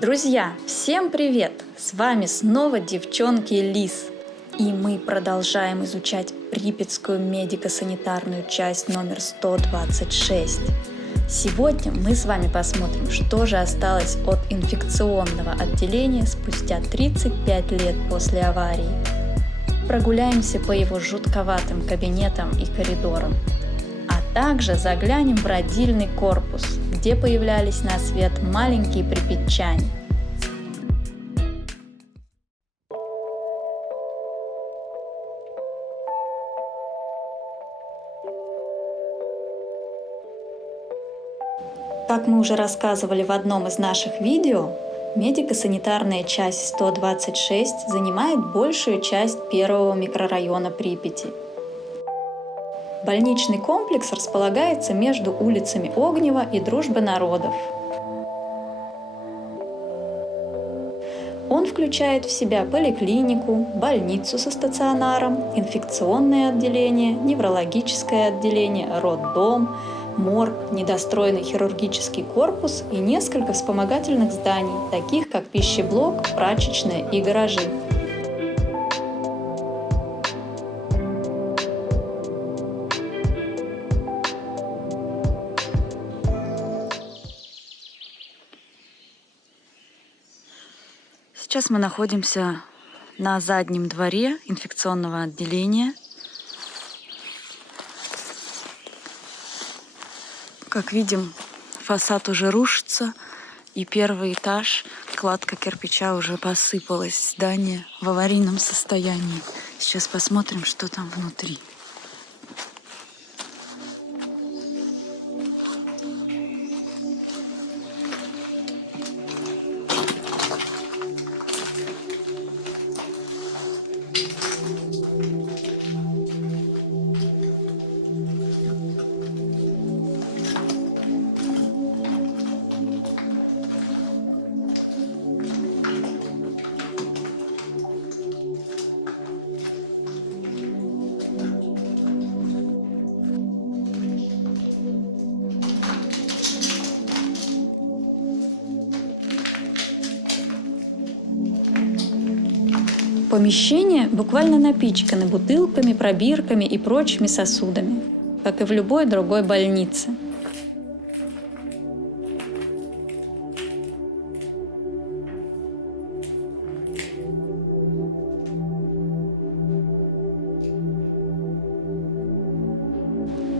Друзья, всем привет! С вами снова девчонки Лис. И мы продолжаем изучать Припятскую медико-санитарную часть номер 126. Сегодня мы с вами посмотрим, что же осталось от инфекционного отделения спустя 35 лет после аварии. Прогуляемся по его жутковатым кабинетам и коридорам. А также заглянем в родильный корпус, где появлялись на свет маленькие припятчане. Как мы уже рассказывали в одном из наших видео, медико-санитарная часть 126 занимает большую часть первого микрорайона Припяти. Больничный комплекс располагается между улицами Огнева и Дружбы народов. Он включает в себя поликлинику, больницу со стационаром, инфекционное отделение, неврологическое отделение, роддом, морг, недостроенный хирургический корпус и несколько вспомогательных зданий, таких как пищеблок, прачечная и гаражи. Сейчас мы находимся на заднем дворе инфекционного отделения. Как видим, фасад уже рушится, и первый этаж, кладка кирпича уже посыпалась, здание в аварийном состоянии. Сейчас посмотрим, что там внутри. Помещения буквально напичканы бутылками, пробирками и прочими сосудами, как и в любой другой больнице.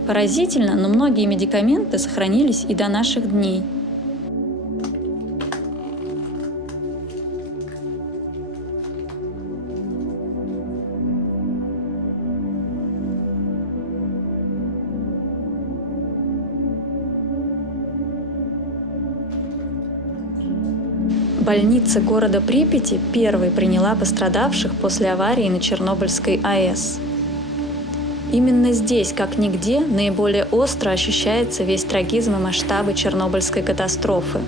Поразительно, но многие медикаменты сохранились и до наших дней. Больница города Припяти первой приняла пострадавших после аварии на Чернобыльской АЭС. Именно здесь, как нигде, наиболее остро ощущается весь трагизм и масштабы Чернобыльской катастрофы.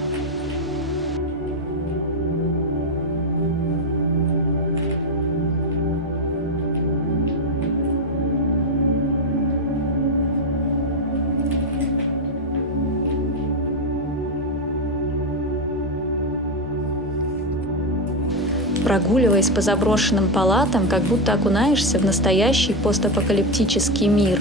Прогуливаясь по заброшенным палатам, как будто окунаешься в настоящий постапокалиптический мир.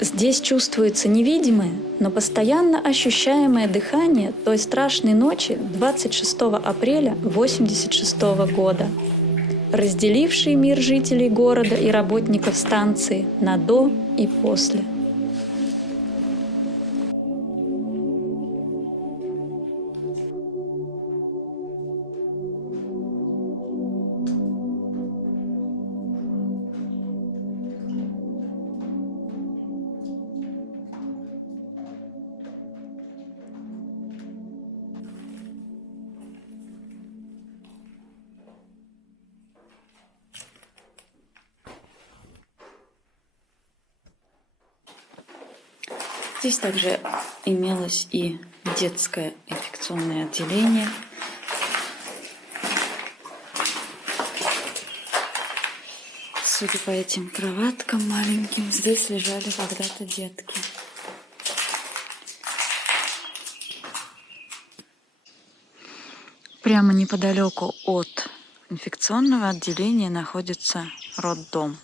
Здесь чувствуется невидимое, но постоянно ощущаемое дыхание той страшной ночи 26 апреля 1986 года, разделивший мир жителей города и работников станции на «до» и «после». Здесь также имелось и детское инфекционное отделение. Судя по этим кроваткам маленьким, здесь лежали когда-то детки. Прямо неподалеку от инфекционного отделения находится роддом.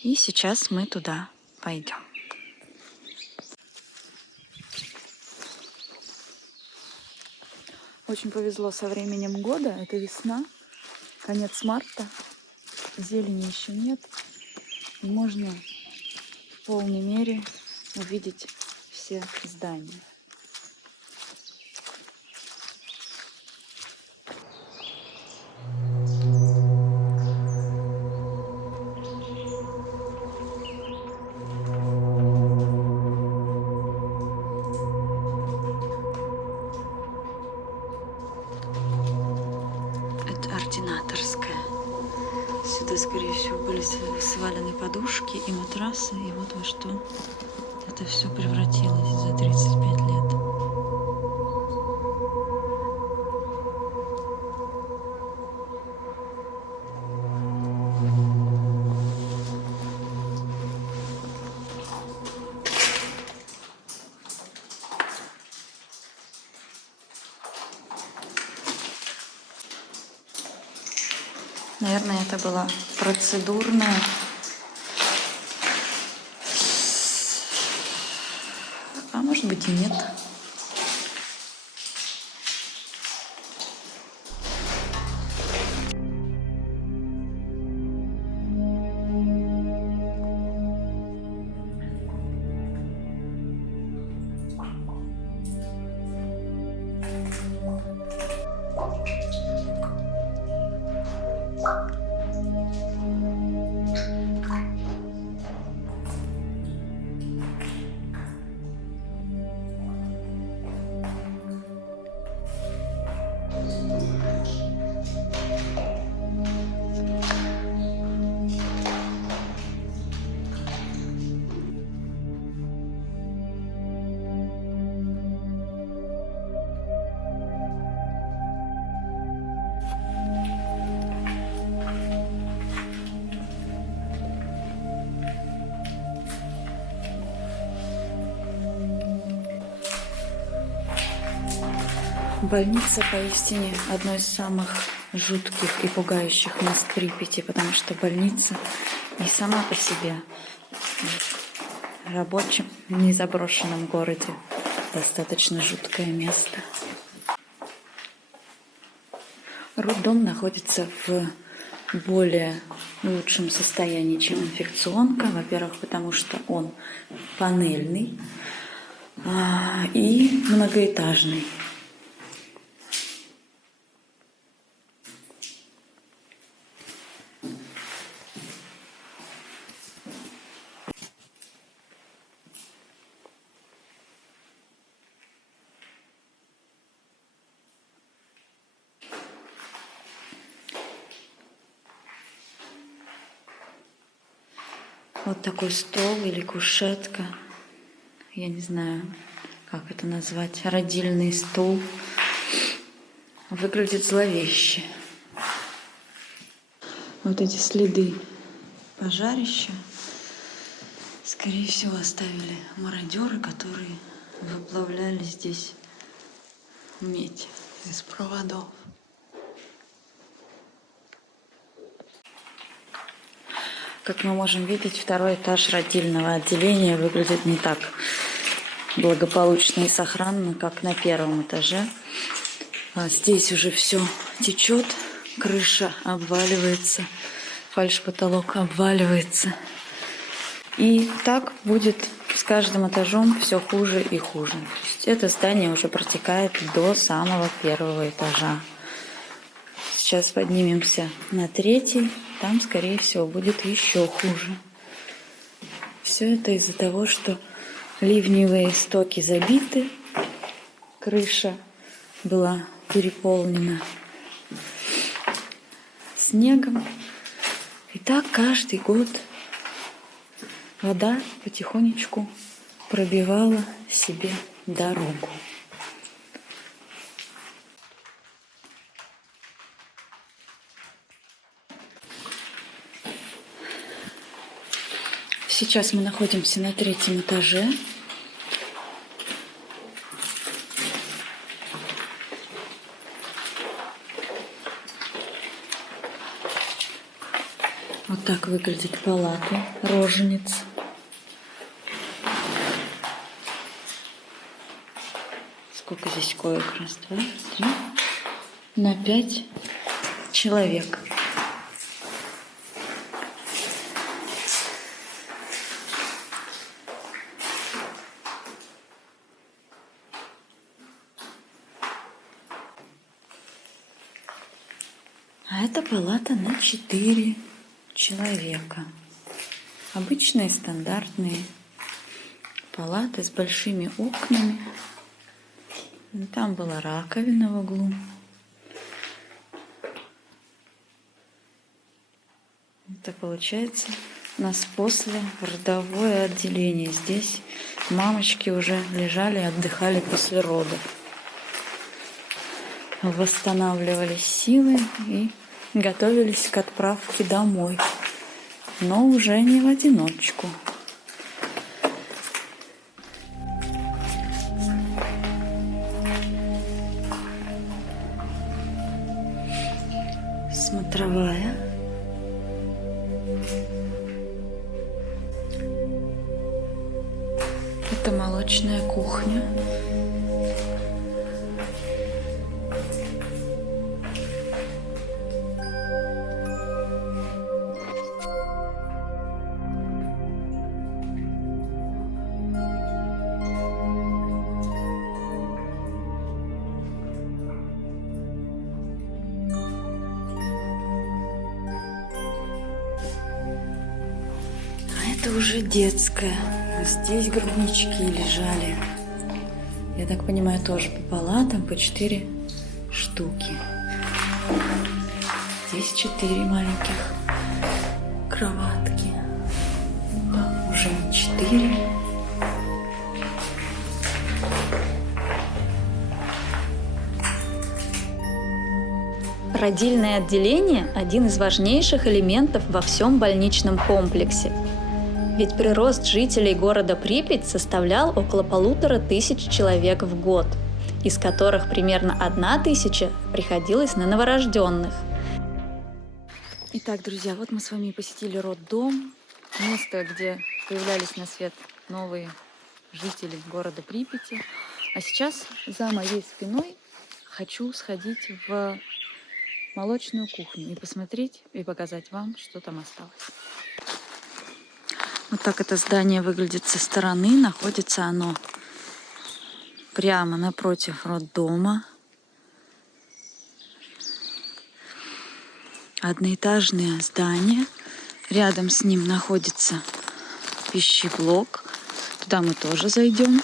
И сейчас мы туда пойдем. Очень повезло со временем года. Это весна, конец марта. Зелени еще нет. И можно в полной мере увидеть все здания. Это ординаторская. Сюда, скорее всего, были свалены подушки и матрасы. И вот во что это все превратилось за 35 лет. Наверное, это была процедурная. А может быть и нет. Больница поистине одно из самых жутких и пугающих мест Припяти, потому что больница и сама по себе в рабочем, незаброшенном городе достаточно жуткое место. Роддом находится в более лучшем состоянии, чем инфекционка. Во-первых, потому что он панельный и многоэтажный. Вот такой стол или кушетка. Я не знаю, как это назвать. Родильный стул. Выглядит зловеще. Вот эти следы пожарища, скорее всего, оставили мародеры, которые выплавляли здесь медь из проводов. Как мы можем видеть, второй этаж родильного отделения выглядит не так благополучно и сохранно, как на первом этаже. Здесь уже все течет, крыша обваливается, фальш-потолок обваливается. И так будет с каждым этажом все хуже и хуже. То есть это здание уже протекает до самого первого этажа. Сейчас поднимемся на третий. Там, скорее всего, будет еще хуже. Все это из-за того, что ливневые стоки забиты, крыша была переполнена снегом. И так каждый год вода потихонечку пробивала себе дорогу. Сейчас мы находимся на 3-м этаже. Вот так выглядит палата рожениц. Сколько здесь коек? Раз, два, три. На 5 человек. А это палата на 4 человека. Обычные стандартные палаты с большими окнами. Там была раковина в углу. Это получается у нас после родовое отделение. Здесь мамочки уже лежали и отдыхали после родов. Восстанавливали силы и готовились к отправке домой. Но уже не в одиночку. Смотровая. Это молочная кухня. Это уже детская. Здесь груднички лежали. Я так понимаю, тоже по палатам по 4 штуки. Здесь 4 маленьких кроватки. Уже не 4. Родильное отделение – один из важнейших элементов во всем больничном комплексе. Ведь прирост жителей города Припять составлял около 1500 человек в год, из которых примерно 1000 приходилось на новорожденных. Итак, друзья, вот мы с вами посетили роддом, место, где появлялись на свет новые жители города Припяти. А сейчас за моей спиной хочу сходить в молочную кухню и посмотреть и показать вам, что там осталось. Вот так это здание выглядит со стороны. Находится оно прямо напротив роддома. Одноэтажное здание. Рядом с ним находится пищеблок. Туда мы тоже зайдем.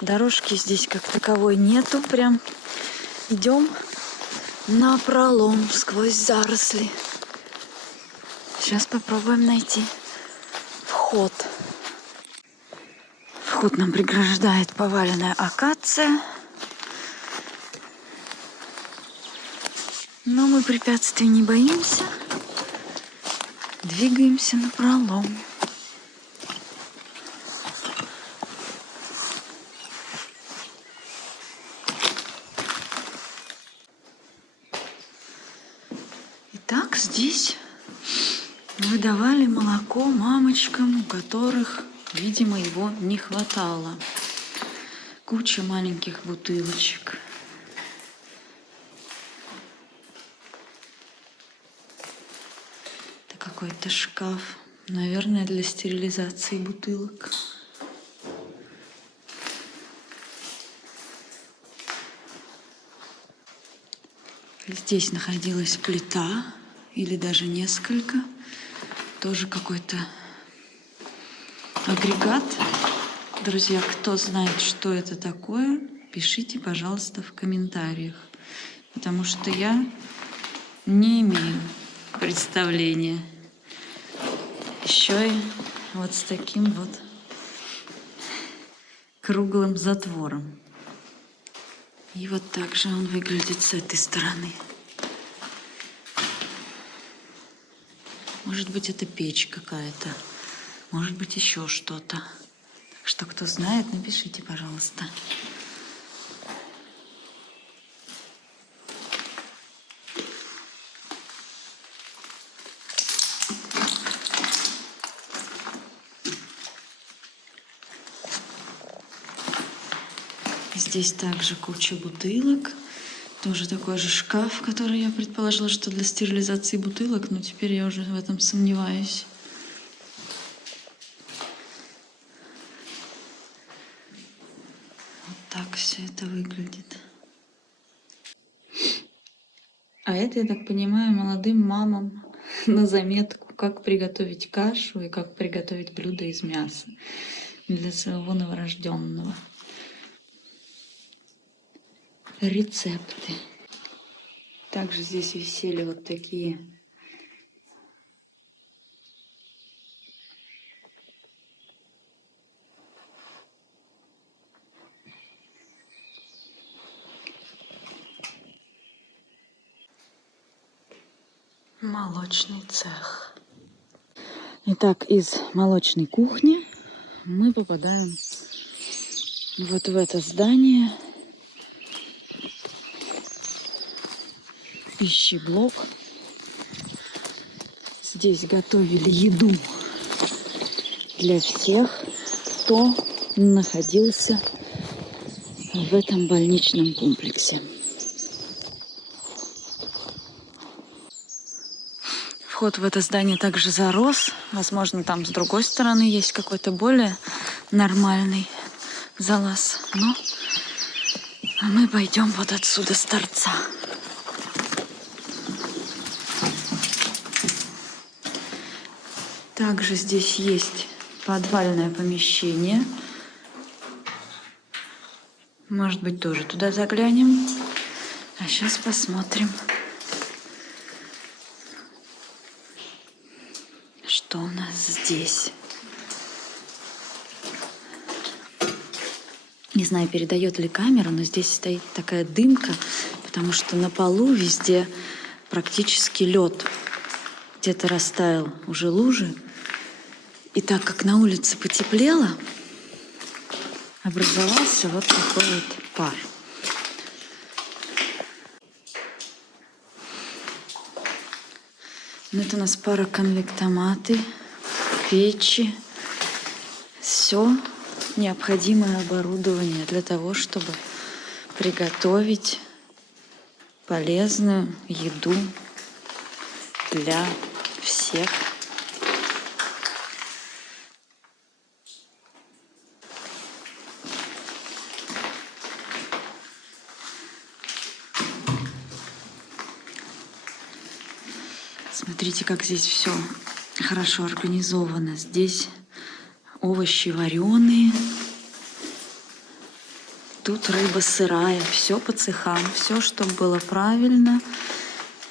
Дорожки здесь как таковой нету. Прям идем напролом сквозь заросли. Сейчас попробуем найти вход. Вход нам преграждает поваленная акация. Но мы препятствий не боимся. Двигаемся напролом. Итак, здесь выдавали молоко мамочкам, у которых, видимо, его не хватало. Куча маленьких бутылочек. Это какой-то шкаф, наверное, для стерилизации бутылок. Здесь находилась плита, или даже несколько. Тоже какой-то агрегат. Друзья, кто знает, что это такое, пишите, пожалуйста, в комментариях. Потому что я не имею представления. Еще и вот с таким вот круглым затвором. И вот так же он выглядит с этой стороны. Может быть, это печь какая-то. Может быть, еще что-то. Так что, кто знает, напишите, пожалуйста. Здесь также куча бутылок. Тоже такой же шкаф, который я предположила, что для стерилизации бутылок, но теперь я уже в этом сомневаюсь. Вот так все это выглядит. А это, я так понимаю, молодым мамам на заметку, как приготовить кашу и как приготовить блюдо из мяса для своего новорожденного. Рецепты. Также здесь висели вот такие молочный цех. Итак, из молочной кухни мы попадаем вот в это здание. Пищеблок. Здесь готовили еду для всех, кто находился в этом больничном комплексе. Вход в это здание также зарос. Возможно, там с другой стороны есть какой-то более нормальный залаз. Но мы пойдем вот отсюда с торца. Также здесь есть подвальное помещение. Может быть, тоже туда заглянем. А сейчас посмотрим, что у нас здесь. Не знаю, передает ли камера, но здесь стоит такая дымка, потому что на полу везде практически лед. Где-то растаял уже лужи. И так как на улице потеплело, образовался вот такой вот пар. Это у нас пароконвектоматы, печи. Все необходимое оборудование для того, чтобы приготовить полезную еду для всех. Смотрите, как здесь все хорошо организовано. Здесь овощи вареные, тут рыба сырая, все по цехам, все, чтобы было правильно.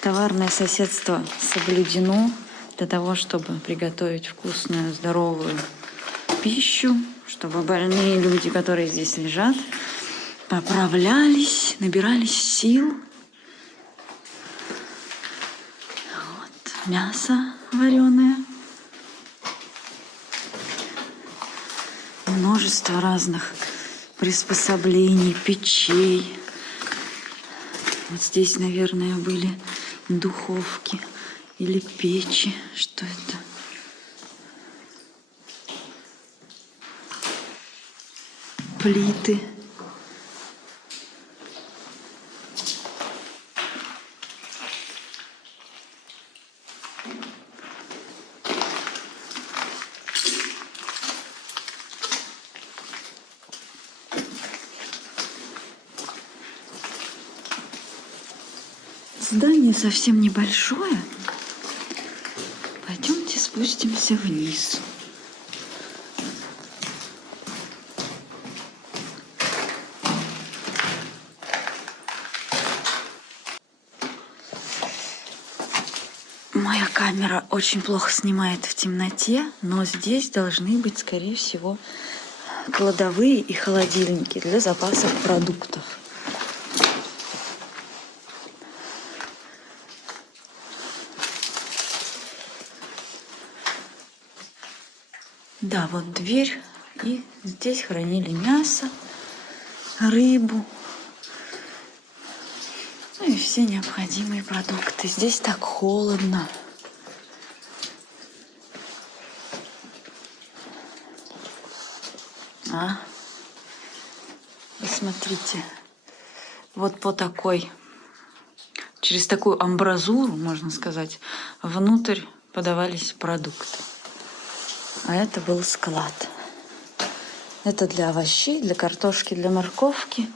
Товарное соседство соблюдено для того, чтобы приготовить вкусную, здоровую пищу, чтобы больные люди, которые здесь лежат, поправлялись, набирались сил. Мясо вареное. Множество разных приспособлений, печей. Вот здесь, наверное, были духовки или печи. Что это? Плиты. Здание совсем небольшое. Пойдемте спустимся вниз. Моя камера очень плохо снимает в темноте, но здесь должны быть, скорее всего, кладовые и холодильники для запасов продуктов. Да, вот дверь. И здесь хранили мясо, рыбу. Ну и все необходимые продукты. Здесь так холодно. Посмотрите. Вот по такой, через такую амбразуру, можно сказать, внутрь подавались продукты. А это был склад. Это для овощей, для картошки, для морковки.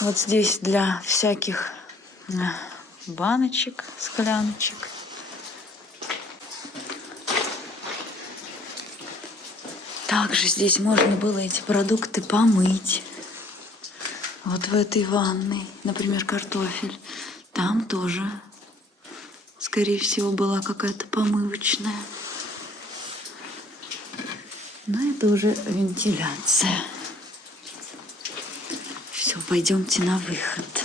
Вот здесь для всяких баночек, скляночек. Также здесь можно было эти продукты помыть. Вот в этой ванной, например, картофель. Там тоже, скорее всего, была какая-то помывочная. Но это уже вентиляция. Все, пойдемте на выход.